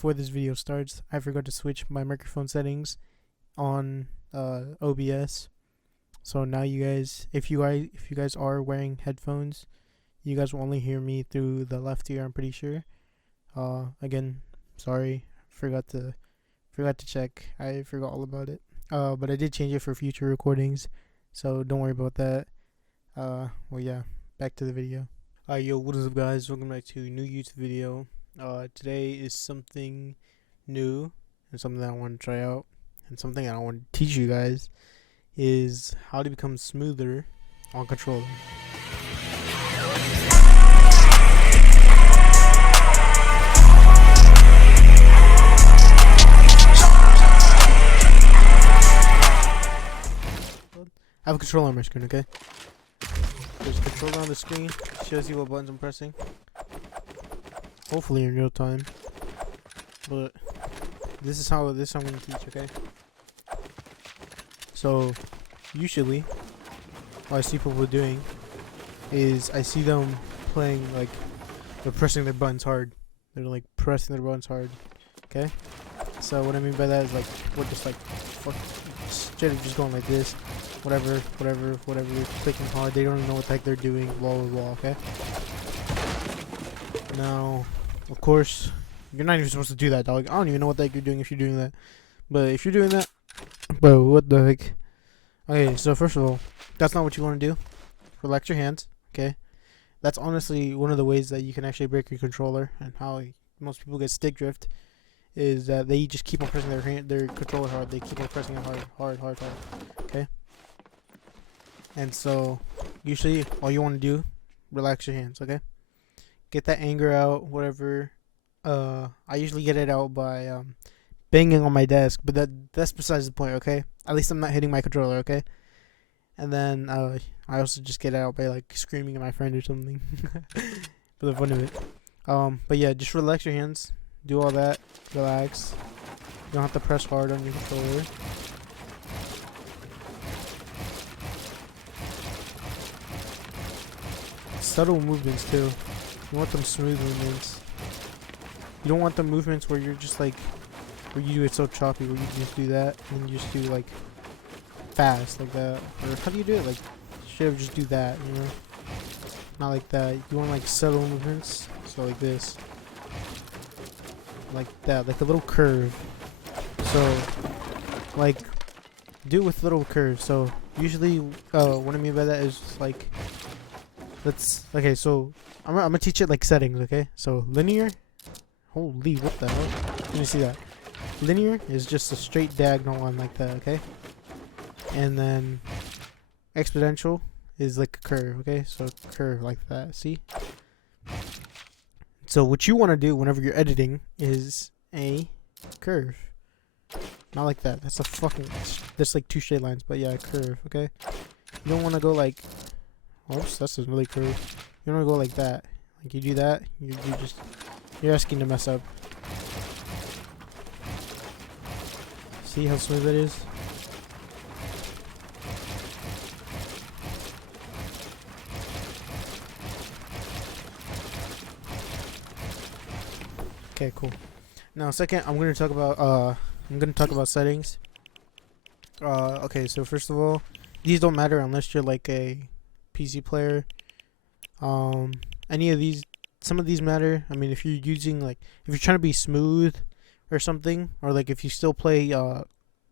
before this video starts, I forgot to switch my microphone settings on OBS. So now you guys, if you guys are wearing headphones, you guys will only hear me through the left ear, I'm pretty sure. Again, sorry, forgot to check. I forgot all about it. But I did change it for future recordings, so don't worry about that. Well, yeah, back to the video. Yo, what is up, guys? Welcome back to a new YouTube video. Today is something new and something that I want to try out, and something I want to teach you guys is how to become smoother on controller. I have a controller on my screen, okay? There's a controller on the screen, shows you what buttons I'm pressing. Hopefully in real time. But this is how I'm gonna teach, okay? So usually what I see people doing is I see them playing like they're pressing their buttons hard. They're like pressing their buttons hard. Okay? So what I mean by that is like we're just like straight up just going like this. Whatever, clicking hard. They don't even know what the heck they're doing. Blah blah blah. Okay. Now, of course, you're not even supposed to do that, dog. I don't even know what the heck you're doing if you're doing that. But if you're doing that, bro, what the heck? Okay, so first of all, that's not what you want to do. Relax your hands. Okay. That's honestly one of the ways that you can actually break your controller, and how most people get stick drift is that they just keep on pressing their controller hard. They keep on pressing it hard. Okay. And so, usually, all you want to do, relax your hands, okay? Get that anger out, whatever. I usually get it out by banging on my desk, but that's besides the point, okay? At least I'm not hitting my controller, okay? And then I also just get it out by like screaming at my friend or something, for the fun of it. But yeah, just relax your hands, do all that, relax. You don't have to press hard on your controller. Subtle movements too. You want them smooth movements. You don't want the movements where you're just like, where you do it so choppy, where you just do that and you just do like fast like that. Or how do you do it? Like, straight up just do that, you know? Not like that. You want like subtle movements. So like this. Like that. Like a little curve. So, like, do it with little curves. So, usually, what I mean by that is like, okay, so I'm gonna teach it like settings, okay? So linear, holy, what the hell? Let me see that. Linear is just a straight diagonal line like that, okay? And then exponential is like a curve, okay? So curve like that, see? So what you want to do whenever you're editing is a curve. Not like that. That's like two straight lines, but yeah, a curve, okay? You don't want to go like, oops, that's a really curve. You don't want to go like that. Like you do that, you're asking to mess up. See how smooth it is? Okay, cool. Now, second, I'm gonna talk about settings. Okay, so first of all, these don't matter unless you're like a PC player. Some of these matter. I mean, if you're using like, if you're trying to be smooth or something, or like if you still play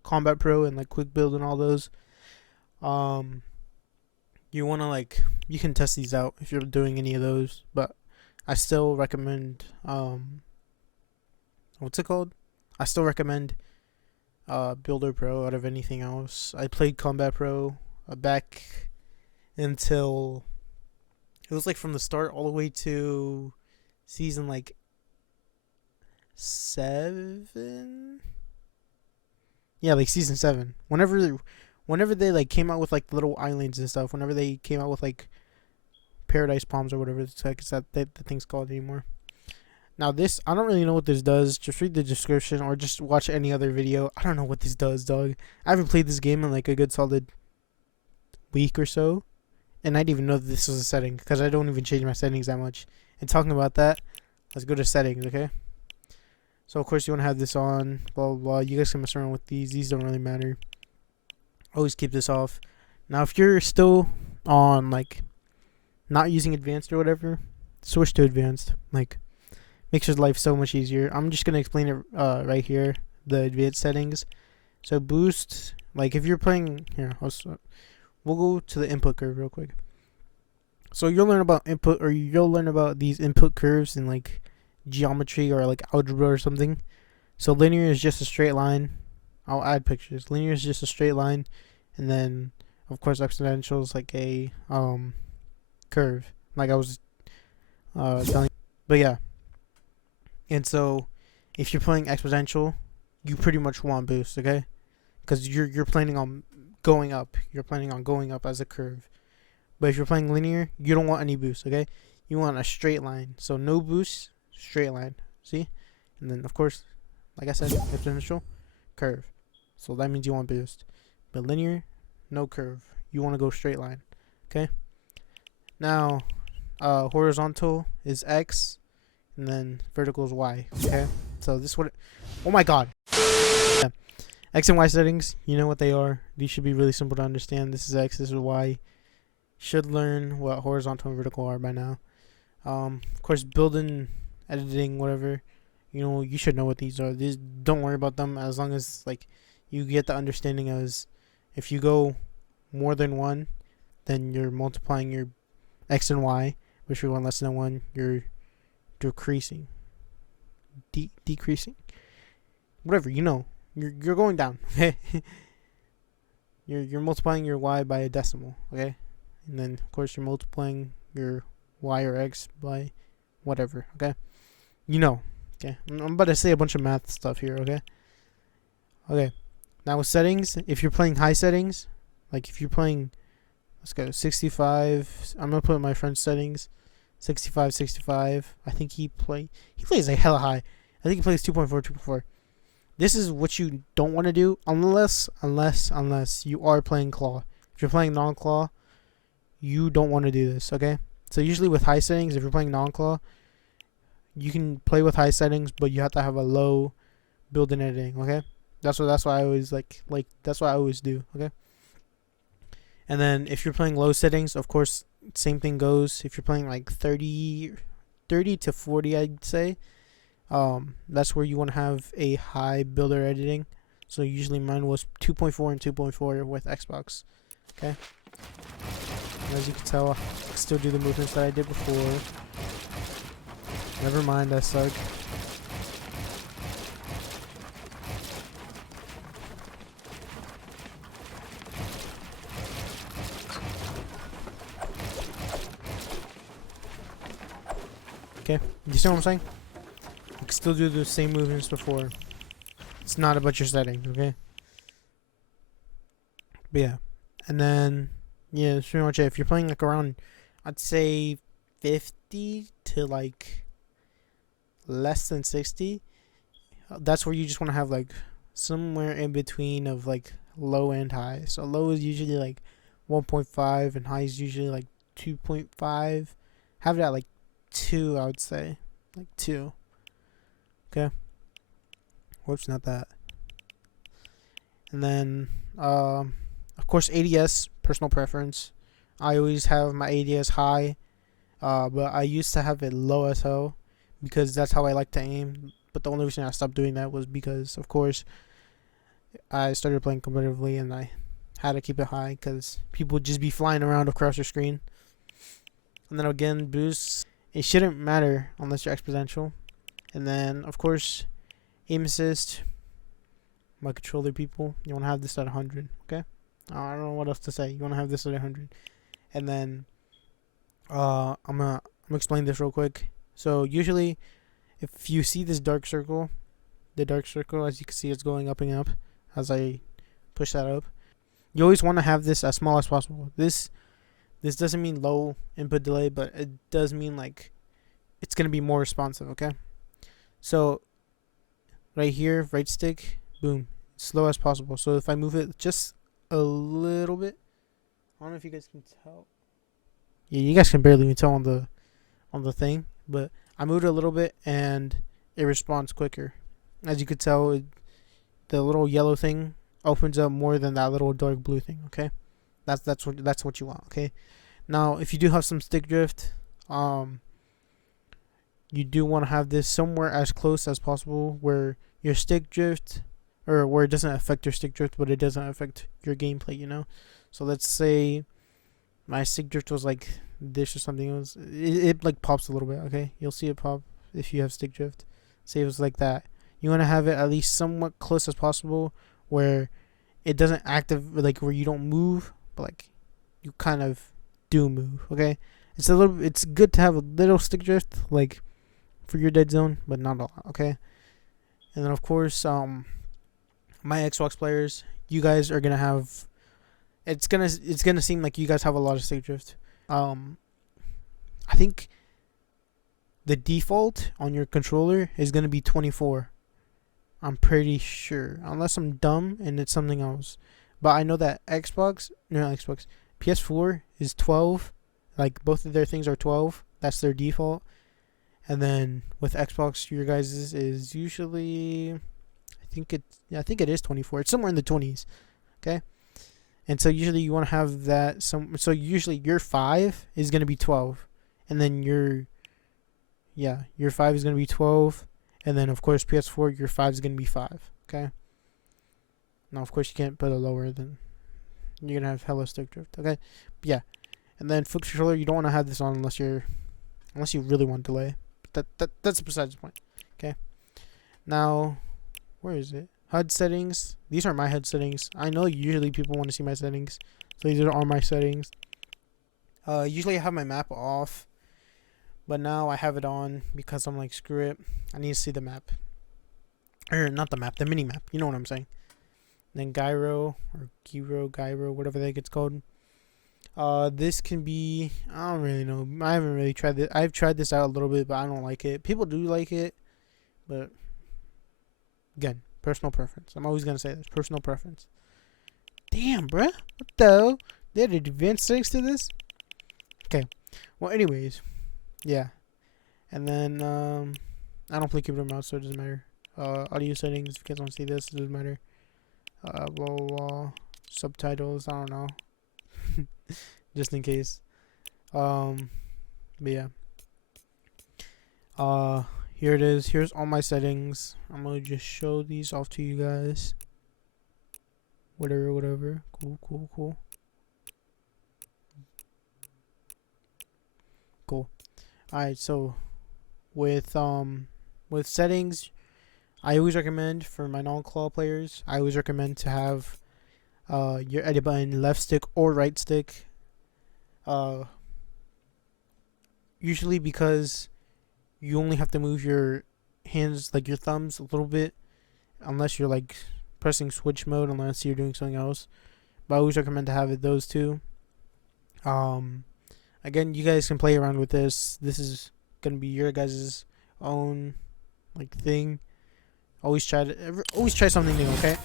Combat Pro and like Quick Build and all those, you want to like, you can test these out if you're doing any of those. But I still recommend what's it called? I still recommend Builder Pro out of anything else. I played Combat Pro back until it was like from the start all the way to season like 7. Yeah, like season 7. Whenever they like came out with like little islands and stuff. Whenever they came out with like Paradise Palms or whatever the thing's called anymore. Now this, I don't really know what this does. Just read the description or just watch any other video. I don't know what this does, dog. I haven't played this game in like a good solid week or so. And I didn't even know that this was a setting because I don't even change my settings that much. And talking about that, let's go to settings, okay? So of course you want to have this on, blah blah blah. You guys can mess around with these. These don't really matter. Always keep this off. Now if you're still on like not using advanced or whatever, switch to advanced. Like makes your life so much easier. I'm just gonna explain it right here. The advanced settings. So boost, like if you're playing here, we'll go to the input curve real quick. So you'll learn about input, or you'll learn about these input curves in like geometry or like algebra or something. So linear is just a straight line. I'll add pictures. Linear is just a straight line, and then of course exponential is like a curve, like I was telling you. But yeah, and so if you're playing exponential, you pretty much want boost, okay? Because you're planning on going up. You're planning on going up as a curve. But if you're playing linear, you don't want any boost, okay? You want a straight line. So no boost, straight line. See? And then of course, like I said, exponential, curve. So that means you want boost. But linear, no curve. You want to go straight line. Okay? Now, horizontal is X, and then vertical is Y. Okay? So this what oh my god. Yeah. X and Y settings, you know what they are. These should be really simple to understand. This is X, this is Y. Should learn what horizontal and vertical are by now. Of course, building, editing, whatever. You know, you should know what these are. These, don't worry about them as long as like you get the understanding as if you go more than one, then you're multiplying your X and Y. If you're one less than one, you're decreasing, decreasing. Whatever, you know, you're going down. Okay, you're multiplying your Y by a decimal. Okay. And then, of course, you're multiplying your Y or X by whatever, okay? You know, okay? I'm about to say a bunch of math stuff here, okay? Okay. Now with settings, if you're playing high settings, like if you're playing, let's go, 65, I'm going to put my friend's settings, 65, 65. I think he plays like hella high. I think he plays 2.4, 2.4. This is what you don't want to do unless you are playing claw. If you're playing non-claw, you don't want to do this, okay? So usually with high settings, if you're playing non-claw, you can play with high settings, but you have to have a low built-in editing, okay? That's what I always like that's what I always do, okay? And then if you're playing low settings, of course, same thing goes. If you're playing like 30 to 40, I'd say, that's where you want to have a high builder editing. So usually mine was 2.4 and 2.4 with Xbox, okay? As you can tell, I still do the movements that I did before. Never mind, I suck. Okay, you see what I'm saying? You can still do the same movements before. It's not about your settings, okay? But yeah, and then yeah, that's pretty much it. If you're playing like around, I'd say 50 to like less than 60, that's where you just want to have like somewhere in between of like low and high. So low is usually like 1.5 and high is usually like 2.5. Have that like 2, I would say. Like 2. Okay. Whoops, not that. And then of course ADS, personal preference. I always have my ADS high, but I used to have it low as hell because that's how I like to aim. But the only reason I stopped doing that was because, of course, I started playing competitively and I had to keep it high because people would just be flying around across your screen. And then again, boosts, it shouldn't matter unless you're exponential. And then, of course, aim assist, my controller people, you want to have this at 100, okay? I don't know what else to say. You want to have this at 100. And then I'm gonna explain this real quick. So usually if you see this dark circle, the dark circle, as you can see, it's going up and up as I push that up. You always want to have this as small as possible. This doesn't mean low input delay, but it does mean like it's gonna be more responsive, okay? So right here, right stick, boom, slow as possible. So if I move it just a little bit, I don't know if you guys can tell. Yeah, you guys can barely even tell on the thing, but I moved it a little bit and it responds quicker. As you could tell, the little yellow thing opens up more than that little dark blue thing. Okay, that's what you want. Okay, now if you do have some stick drift, you do want to have this somewhere as close as possible where your stick drift, or where it doesn't affect your stick drift, but it doesn't affect your gameplay. So let's say my stick drift was like this or something. It like pops a little bit. Okay, you'll see it pop if you have stick drift. Say it was like that. You want to have it at least somewhat close as possible where it doesn't like where you don't move, but like you kind of do move. Okay, it's good to have a little stick drift like for your Deadzone, but not a lot. Okay, and then of course my Xbox players, you guys are gonna have. It's gonna seem like you guys have a lot of stick drift. I think the default on your controller is gonna be 24. I'm pretty sure, unless I'm dumb and it's something else. But I know that PS4 is 12. Like both of their things are 12. That's their default. And then with Xbox, your guys is usually, I think it is 24. It's somewhere in the 20s. Okay. And so usually you want to have that so usually your 5 is going to be 12, and then your 5 is going to be 12, and then of course PS4 your 5 is going to be 5. Okay. Now of course you can't put a lower than, you're going to have hella stick drift. Okay. But yeah. And then foot controller, you don't want to have this on unless you really want delay. But that's besides the point. Okay. Now, where is it? HUD settings. These are my HUD settings. I know usually people want to see my settings, so these are all my settings. Usually I have my map off, but now I have it on because I'm like, screw it. I need to see the map. Or not the map, the mini map. You know what I'm saying. Then gyro, whatever that gets called. This can be, I don't really know. I haven't really tried this. I've tried this out a little bit, but I don't like it. People do like it, but again, personal preference. I'm always gonna say this. Personal preference. Damn, bruh. What the? They had advanced settings to this? Okay. Well, anyways. Yeah. And then, I don't play keyboard and mouse, so it doesn't matter. Audio settings, if you guys want to see this, it doesn't matter. Blah, blah, blah. Subtitles, I don't know. Just in case. But yeah. Here it is. Here's all my settings. I'm gonna just show these off to you guys. Whatever. Cool. Alright, so with settings, I always recommend for my non-claw players, I always recommend to have your edit button left stick or right stick. Usually because you only have to move your hands, like your thumbs, a little bit, unless you're like pressing switch mode, unless you're doing something else. But I always recommend to have those two. Again, you guys can play around with this. This is gonna be your guys' own like thing. Always try something new, okay?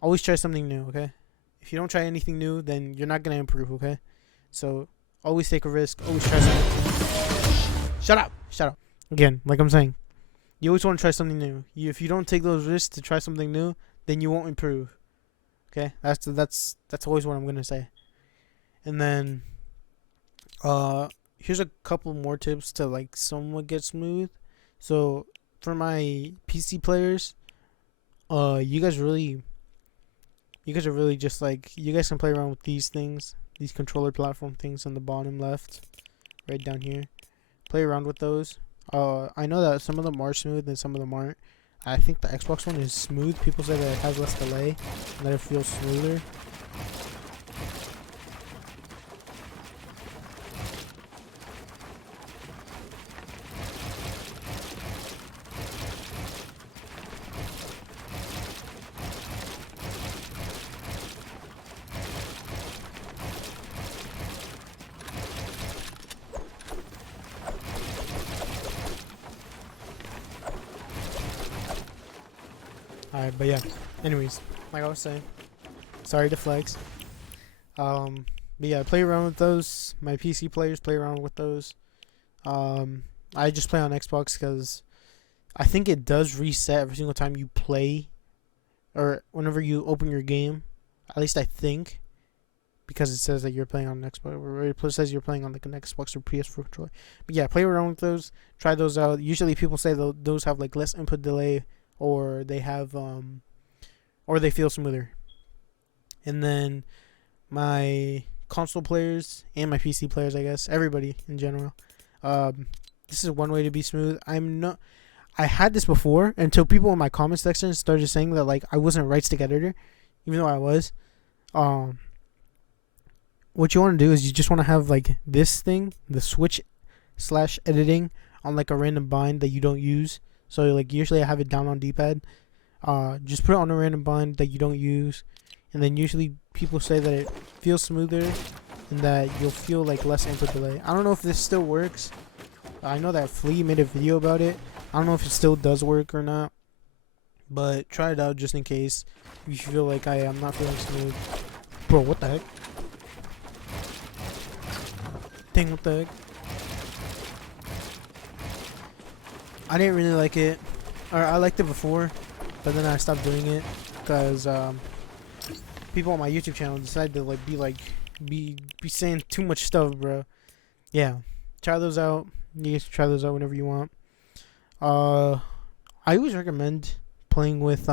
Always try something new, okay? If you don't try anything new, then you're not gonna improve, okay? So always take a risk. Always try something. Shut up. Again, like I'm saying, you always want to try something new. If you don't take those risks to try something new, then you won't improve. Okay, that's always what I'm gonna say. And then, here's a couple more tips to like somewhat get smooth. So for my PC players, you guys are really just like, you guys can play around with these things, these controller platform things on the bottom left, right down here. Play around with those. I know that some of them are smooth and some of them aren't. I think the Xbox one is smooth. People say that it has less delay and that it feels smoother. Alright, but yeah. Anyways, like I was saying, sorry to flex. But yeah, play around with those. My PC players play around with those. I just play on Xbox because I think it does reset every single time you play or whenever you open your game. At least I think, because it says that you're playing on an Xbox, or it says you're playing on like an Xbox or PS4 controller. But yeah, play around with those, try those out. Usually people say those have like less input delay, or they have or they feel smoother. And then my console players and my PC players, I guess everybody in general, this is one way to be smooth. I had this before until people in my comment section started saying that like I wasn't a right stick editor, even though I was. What you want to do is you just want to have like this thing, the switch slash editing, on like a random bind that you don't use. So like usually I have it down on D-pad. Just put it on a random bind that you don't use, and then usually people say that it feels smoother and that you'll feel like less input delay. I don't know if this still works. I know that Flea made a video about it. I don't know if it still does work or not, but try it out just in case you feel like I am not feeling smooth. Bro, what the heck? Dang, what the heck? I didn't really like it, or I liked it before, but then I stopped doing it because people on my YouTube channel decided to be saying too much stuff, bro. Yeah, try those out. You guys try those out whenever you want. I always recommend playing with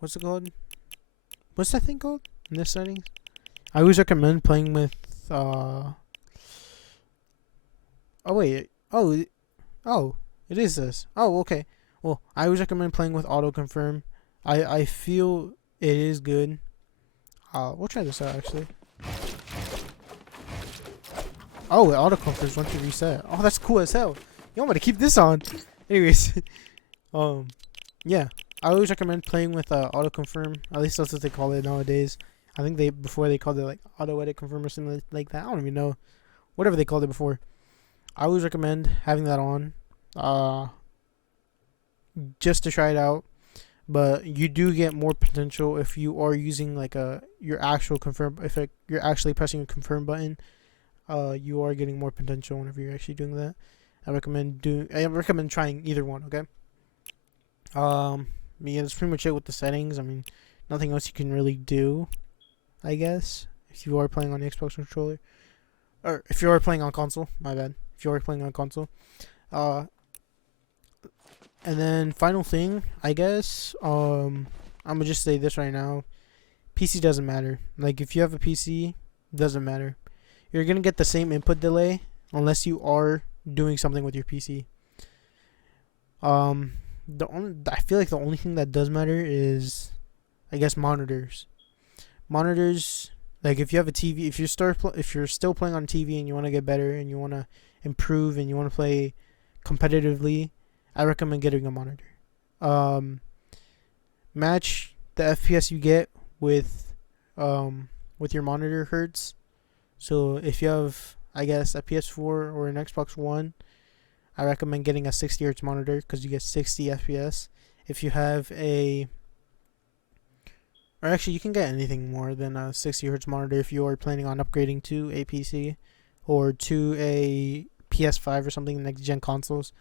what's it called? What's that thing called in this settings? I always recommend playing with oh wait, oh, it is this. Oh, okay. Well, I always recommend playing with auto confirm. I feel it is good. We'll try this out actually. Oh, it auto confirms once you reset. Oh, that's cool as hell. Yo, I'm gonna keep this on. Anyways, yeah, I always recommend playing with auto confirm. At least that's what they call it nowadays. I think before they called it like auto edit confirm or something like that. I don't even know. Whatever they called it before. I always recommend having that on, just to try it out. But you do get more potential if you are using like your actual confirm. If you're actually pressing a confirm button, you are getting more potential whenever you're actually doing that. I recommend trying either one. Okay. Yeah, that's pretty much it with the settings. I mean, nothing else you can really do, I guess, if you are playing on the Xbox controller, or if you are playing on console. My bad. If you are playing on console, and then final thing, I guess, I'm gonna just say this right now. PC doesn't matter. Like if you have a PC, doesn't matter. You're gonna get the same input delay unless you are doing something with your PC. I feel like the only thing that does matter is, I guess, monitors. Monitors, like if you have a TV, if you're still playing on TV and you want to get better and you want to improve and you want to play competitively, I recommend getting a monitor. Match the FPS you get with your monitor hertz. So if you have, I guess, a PS4 or an Xbox One, I recommend getting a 60 Hz monitor because you get 60 FPS. If you have or actually you can get anything more than a 60 Hz monitor if you are planning on upgrading to a PC or to a PS5 or something, next gen consoles.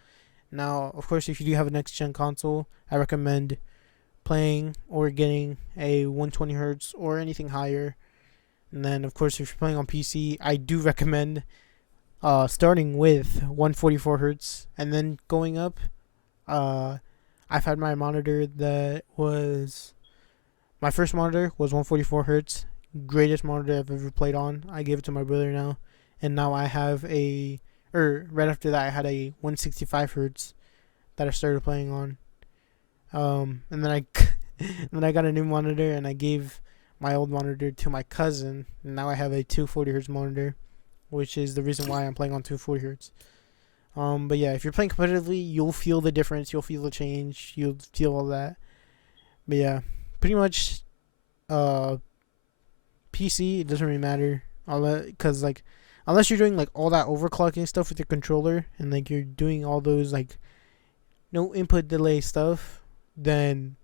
Now, of course, if you do have a next gen console, I recommend playing or getting a 120 Hz or anything higher. And then, of course, if you're playing on PC, I do recommend starting with 144 Hz and then going up. I've had my monitor that was my first monitor was 144 Hz, greatest monitor I've ever played on. I gave it to my brother now, and now I have right after that I had a 165 Hz that I started playing on. And then I got a new monitor and I gave my old monitor to my cousin. And now I have a 240 Hz monitor, which is the reason why I'm playing on 240 Hz. But yeah, if you're playing competitively, you'll feel the difference. You'll feel the change. You'll feel all that. But yeah, pretty much, PC, it doesn't really matter. Because like, unless you're doing like all that overclocking stuff with your controller and like you're doing all those like no input delay stuff, then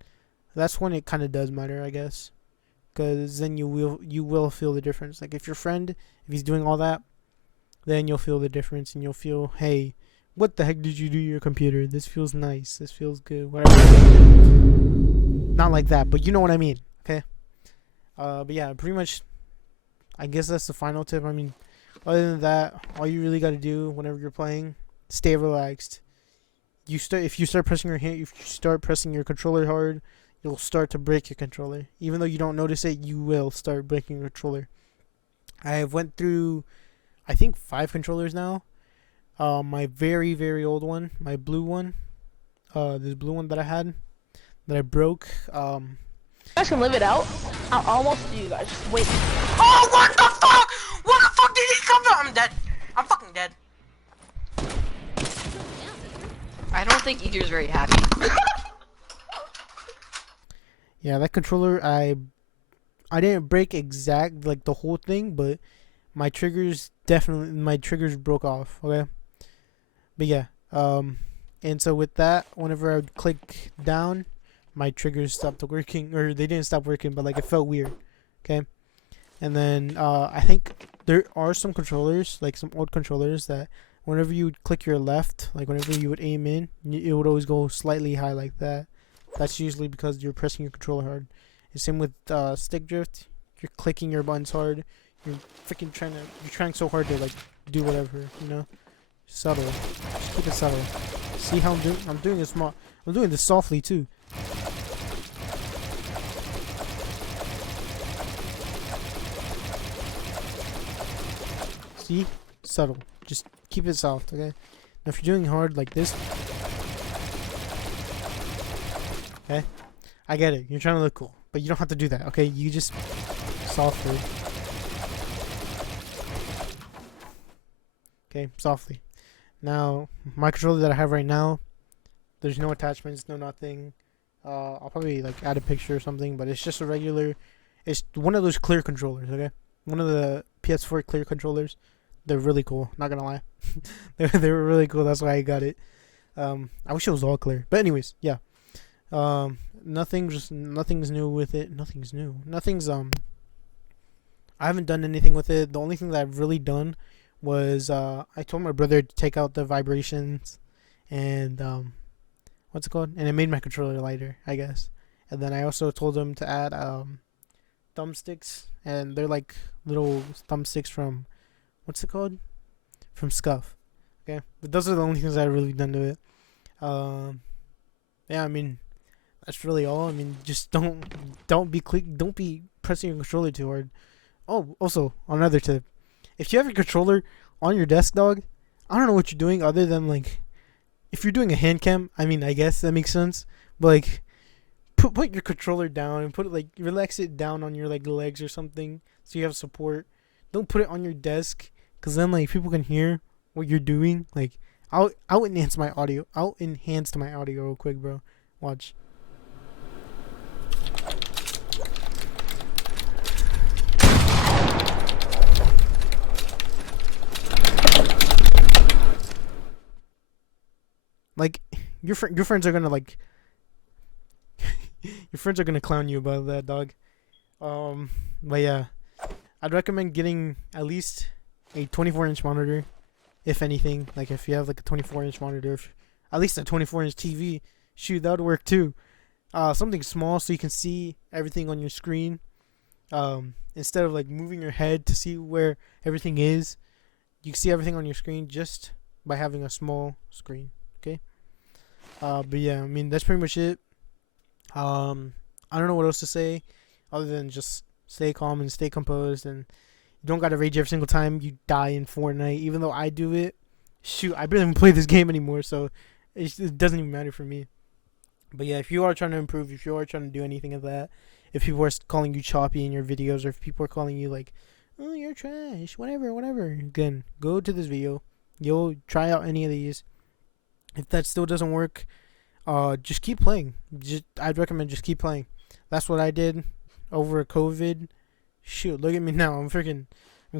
that's when it kind of does matter, I guess. Because then you will feel the difference. Like if your friend, if he's doing all that, then you'll feel the difference and you'll feel, hey, What the heck did you do to your computer? This feels nice. This feels good. Whatever. Not like that, but you know what I mean. Okay. But yeah, pretty much. I guess that's the final tip. I mean, other than that, all you really got to do whenever you're playing, stay relaxed. If you start pressing your controller hard, you'll start to break your controller. Even though you don't notice it, you will start breaking your controller. I have went through, I think 5 controllers now. My very very old one, my blue one, this blue one that I had, that I broke. You guys can live it out. I'll almost do you guys. Just wait. Oh, what the fuck? What the fuck did he come from? I'm dead. I'm fucking dead. I don't think Eager's very happy. Yeah, that controller, I didn't break exact like the whole thing, but my triggers broke off. Okay, but yeah, and so with that, whenever I would click down, my triggers stopped working, or they didn't stop working, but like it felt weird. Okay, and then I think there are some controllers, like some old controllers, that whenever you would click your left, like whenever you would aim in, it would always go slightly high like that. That's usually because you're pressing your controller hard. And same with stick drift. You're clicking your buttons hard. You're trying so hard to like do whatever, you know. Subtle. Just keep it subtle. See how I'm doing this small. I'm doing this softly too. See? Subtle. Just keep it soft, okay? Now if you're doing hard like this, okay? I get it. You're trying to look cool, but you don't have to do that, okay? You just softly. Okay, softly. Now, my controller that I have right now, there's no attachments, no nothing. I'll probably like add a picture or something, but it's just a regular. It's one of those clear controllers, okay? One of the PS4 clear controllers. They're really cool. Not gonna lie, they were really cool. That's why I got it. I wish it was all clear, but anyways, yeah. Nothing's new with it. Nothing's new. I haven't done anything with it. The only thing that I've really done was I told my brother to take out the vibrations and what's it called? And it made my controller lighter, I guess. And then I also told him to add thumbsticks, and they're like little thumbsticks from what's it called? From Scuff. Okay, but those are the only things I've really done to it. Yeah, I mean, that's really all. I mean, just don't be pressing your controller too hard. Oh, also another tip: if you have your controller on your desk, dog, I don't know what you're doing other than like, if you're doing a hand cam. I mean, I guess that makes sense. But like, put your controller down and put it like relax it down on your like legs or something so you have support. Don't put it on your desk, cause then like people can hear what you're doing. Like, I'll enhance my audio. I'll enhance my audio real quick, bro. Watch. Like, your friends are gonna like your friends are gonna clown you about that, dog. But yeah, I'd recommend getting at least a 24-inch monitor, if anything. Like, if you have like a 24-inch monitor, at least a 24-inch TV, shoot, that would work too. Something small so you can see everything on your screen. Instead of like moving your head to see where everything is, you can see everything on your screen just by having a small screen. Okay. But yeah, I mean, that's pretty much it. I don't know what else to say other than just stay calm and stay composed, and you don't gotta rage every single time you die in Fortnite. Even though I do it, shoot, I barely even play this game anymore, so it doesn't even matter for me. But yeah, if you are trying to improve, if you are trying to do anything of that, if people are calling you choppy in your videos, or if people are calling you like, oh, you're trash, whatever, again, go to this video. You'll try out any of these. If that still doesn't work, just keep playing. I'd recommend just keep playing. That's what I did over COVID. Shoot, look at me now. I'm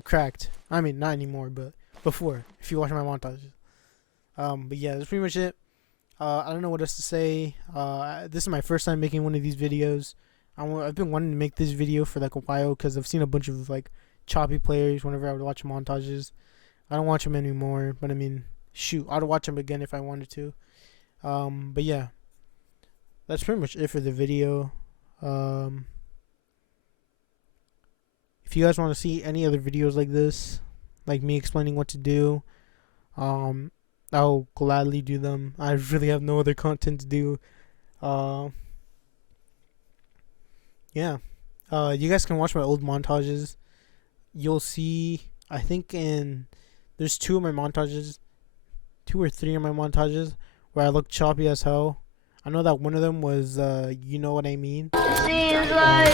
cracked. I mean, not anymore, but before. If you watch my montages. But yeah, that's pretty much it. I don't know what else to say. This is my first time making one of these videos. I've been wanting to make this video for like a while because I've seen a bunch of like choppy players whenever I would watch montages. I don't watch them anymore, but I mean, shoot, I'd watch them again if I wanted to. But yeah, that's pretty much it for the video. If you guys want to see any other videos like this, like me explaining what to do, I'll gladly do them. I really have no other content to do. Yeah. You guys can watch my old montages. You'll see, I think there's 2 of my montages, 2 or 3 of my montages where I look choppy as hell. I know that one of them was, you know what I mean. Seems like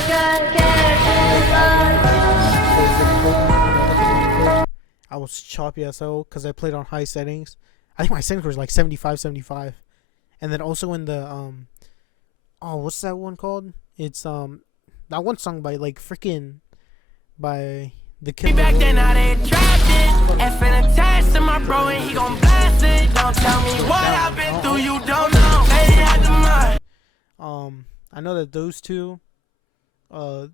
I was choppy as hell because I played on high settings. I think my settings was like 75, 75. And then also in the, what's that one called? It's, that one song by, like, freaking, by the Kid. Back then I didn't drop it. F and attached to my bro and he gon' blast it. Don't tell me what I've been through, you don't know. They had the mind. I know that those two are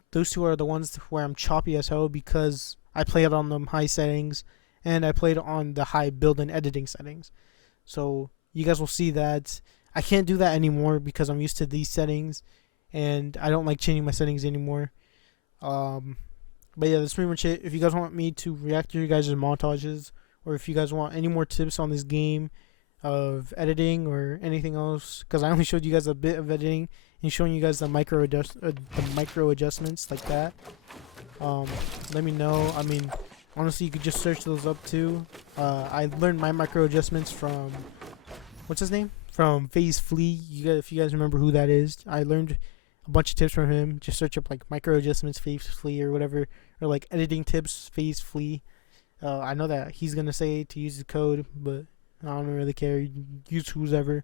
the ones where I'm choppy as hell because I played on them high settings and I played on the high build and editing settings. So you guys will see that I can't do that anymore because I'm used to these settings and I don't like changing my settings anymore. But yeah, that's pretty much it. If you guys want me to react to your guys' montages, or if you guys want any more tips on this game of editing or anything else, because I only showed you guys a bit of editing and showing you guys the micro adjustments like that, let me know. I mean, honestly, you could just search those up too. I learned my micro adjustments from, what's his name? From Flea. If you guys remember who that is, I learned a bunch of tips from him. Just search up like micro adjustments Flea or whatever, or like editing tips Flea. I know that he's gonna say to use the code, but I don't really care. Use whoever.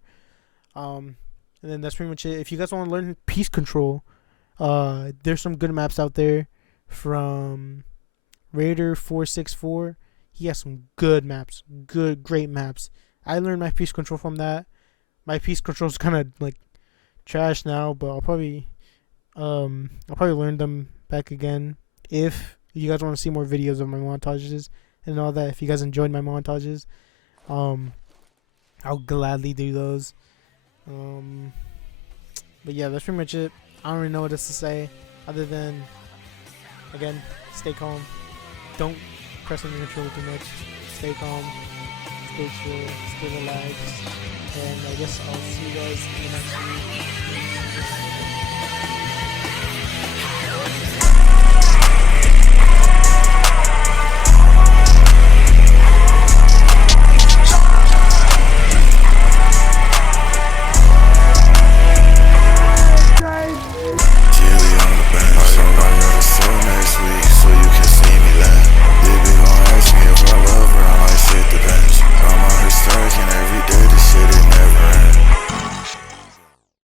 And then that's pretty much it. If you guys want to learn piece control, there's some good maps out there from Raider464. He has some good maps, great maps. I learned my piece control from that. My piece control is kind of like trash now, but I'll probably learn them back again if you guys want to see more videos of my montages and all that. If you guys enjoyed my montages, I'll gladly do those. But yeah, that's pretty much it. I don't really know what else to say other than, again, stay calm. Don't press on the controller too much. Stay calm, stay chill, stay relaxed, and I guess I'll see you guys in the next video.